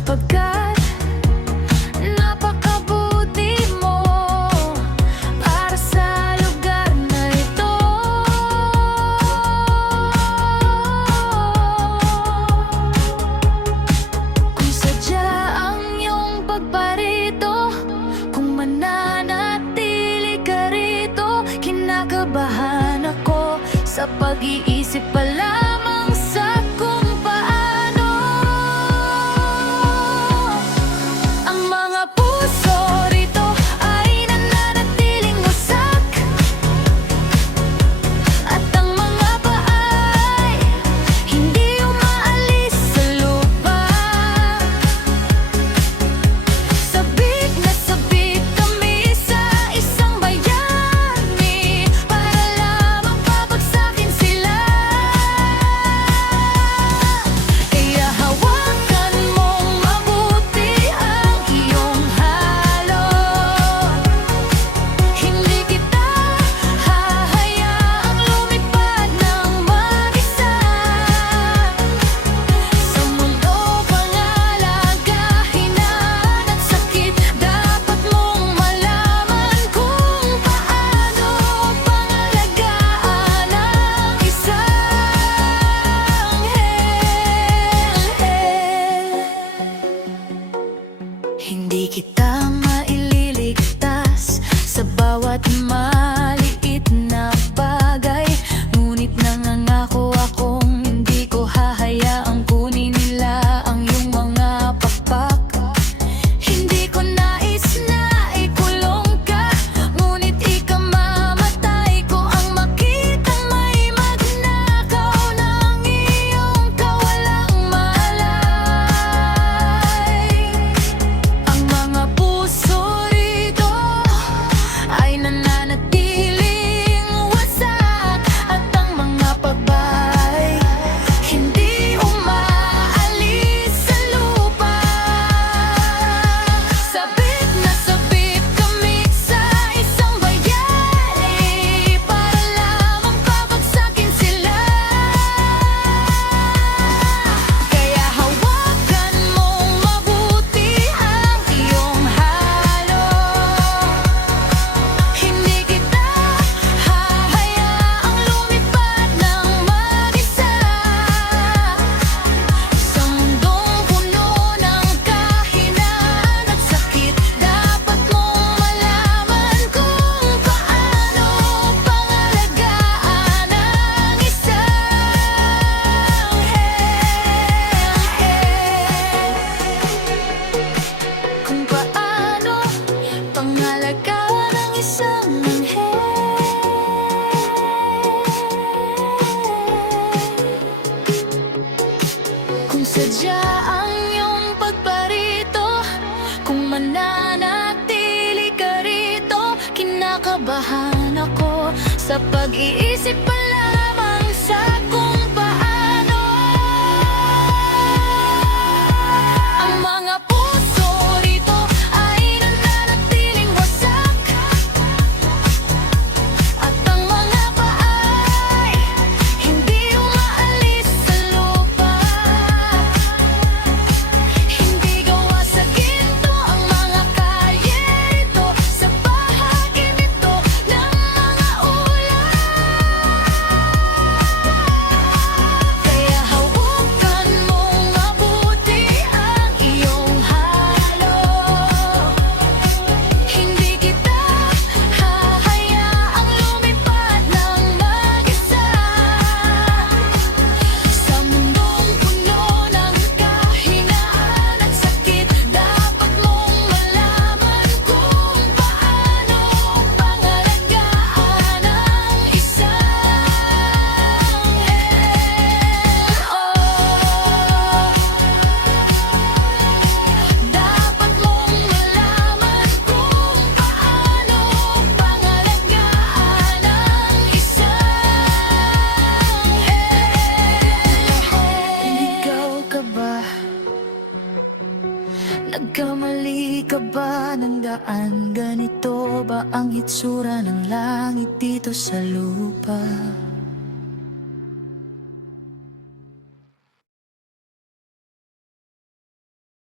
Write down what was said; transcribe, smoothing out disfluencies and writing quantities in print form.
Pagkat napakabuti mo para sa lugar na ito. Kung sadya ang iyong pagparito, kung mananatili ka rito, kinakabahan ako sa pag-iisip pa lamang sa kung paano. Ang mga puso rito ay nananatiling wasak, at ang mga paay hindi umaalis sa lupa. Sabik na sabik kami sa isang bayani para lamang pabagsakin sila. Kaya hawakan mong mabuti ang iyong halo. Hindi kita hahayaang lumipad ng mag-isa. Sa mundo pangalagahin at sakit, dapat mong malaman kung paano pangalagaan ang isang hel. Hindi kita maililigtas sa bawat maliit na bagay, ngunit nangangako akong hindi ko hahayaang kunin nila ang iyong mga pakpak. Hindi ko nais na ikulong ka, ngunit ikamamatay ko ang makitang may magnakaw ng iyong kawalang malay. Ang mga puso rito ay nananatiling wasak, at ang mga pagbay hindi umaalis sa lupa. Sabik na sabik kami sa isang bayani para lamang pabagsakin sila. Kaya hawakan mong mabuti ang iyong halo. Hindi kita hahayaang lumipad ng mag-isa. Sa mundong puno ng kahinaan at sakit, dapat mong malaman kung paano pangalagaan ang isang hel. Kung paano pangalagaan ang isang anghel. Kung sadya ang iyong pagparito, kung mananatili ka rito, kinakabahan ako sa pag-iisip pa lamang sa kung paano. Ang mga puso rito ay nananatiling wasak, at ang mga paay hindi umaalis sa lupa. Hindi gawa sa ginto ang mga kalye rito, sa bahagi nito ng mga ulan. Kaya hawakan mong mabuti ang iyong halo. Hindi kita hahayaang lumipad ng mag-isa. Sa mundong puno ng kahinaan at sakit, dapat mong malaman kung paano pangalagaan ang isang hel. Dapat mong malaman kung paano pangalagaan ang isang hel. Ligaw ka ba? Nagkamali ka ba ng daan? Ganito ba ang hitsura ng langit dito sa lupa?